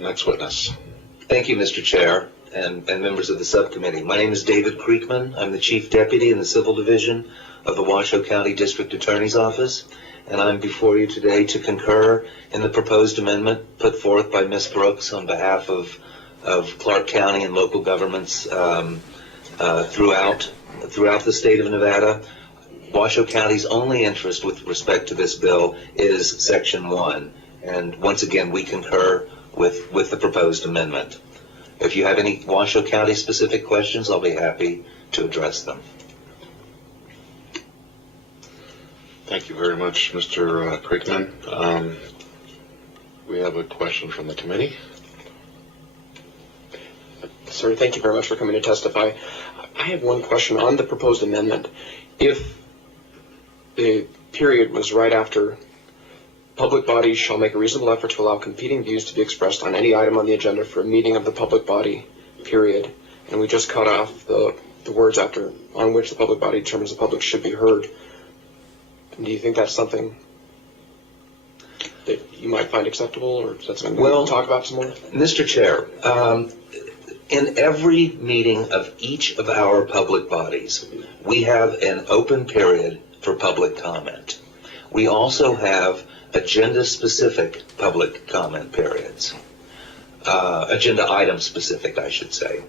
the next witness. Thank you, Mr. Chair and members of the subcommittee. My name is David Creekman. I'm the Chief Deputy in the Civil Division of the Washoe County District Attorney's Office, and I'm before you today to concur in the proposed amendment put forth by Ms. Brooks on behalf of Clark County and local governments throughout the state of Nevada. Washoe County's only interest with respect to this bill is Section 1, and once again we concur with the proposed amendment. If you have any Washoe County specific questions, I'll be happy to address them. Thank you very much, Mr. Creekman. We have a question from the committee. Sir, thank you very much for coming to testify. I have one question on the proposed amendment. If the period was right after public bodies shall make a reasonable effort to allow competing views to be expressed on any item on the agenda for a meeting of the public body, period, and we just cut off the words after on which the public body determines the public should be heard, do you think that's something that you might find acceptable, or is that something we can talk about some more? Mr. Chair, in every meeting of each of our public bodies, we have an open period for public comment. We also have agenda-specific public comment periods, agenda item-specific, I should say.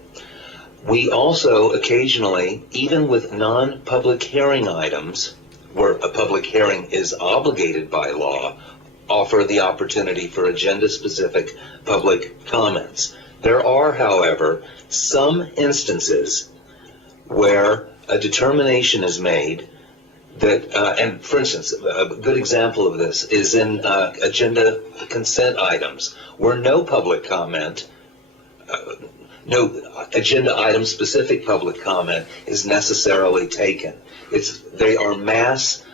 We also occasionally, even with non-public hearing items, where a public hearing is obligated by law, offer the opportunity for agenda-specific public comments. There are, however, some instances where a determination is made that, and for instance, a good example of this is in agenda consent items, where no public comment, no agenda item specific public comment is necessarily taken. They are mass,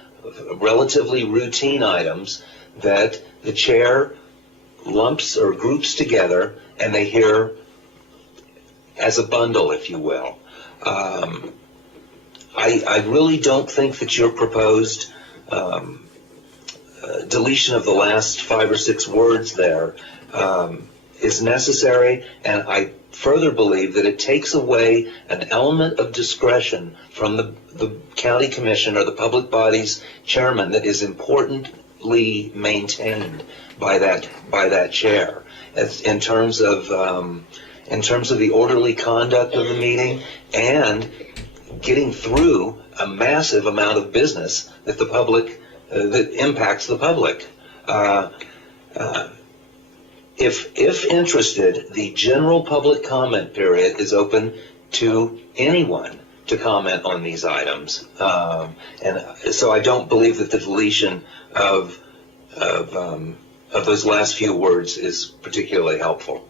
relatively routine items that the chair lumps or groups together and they hear as a bundle, if you will. I really don't think that your proposed deletion of the last 5 or 6 words there is necessary, and I further believe that it takes away an element of discretion from the county commission or the public body's chairman that is importantly maintained by that chair, in terms of the orderly conduct of the meeting and getting through a massive amount of business that the public that impacts the public. If interested, the general public comment period is open to anyone to comment on these items, and so I don't believe that the deletion of those last few words is particularly helpful.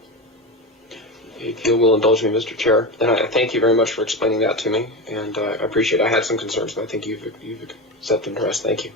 If you will indulge me, Mr. Chair, then I thank you very much for explaining that to me, and I appreciate it. I had some concerns, but I think you've set them to rest. Thank you.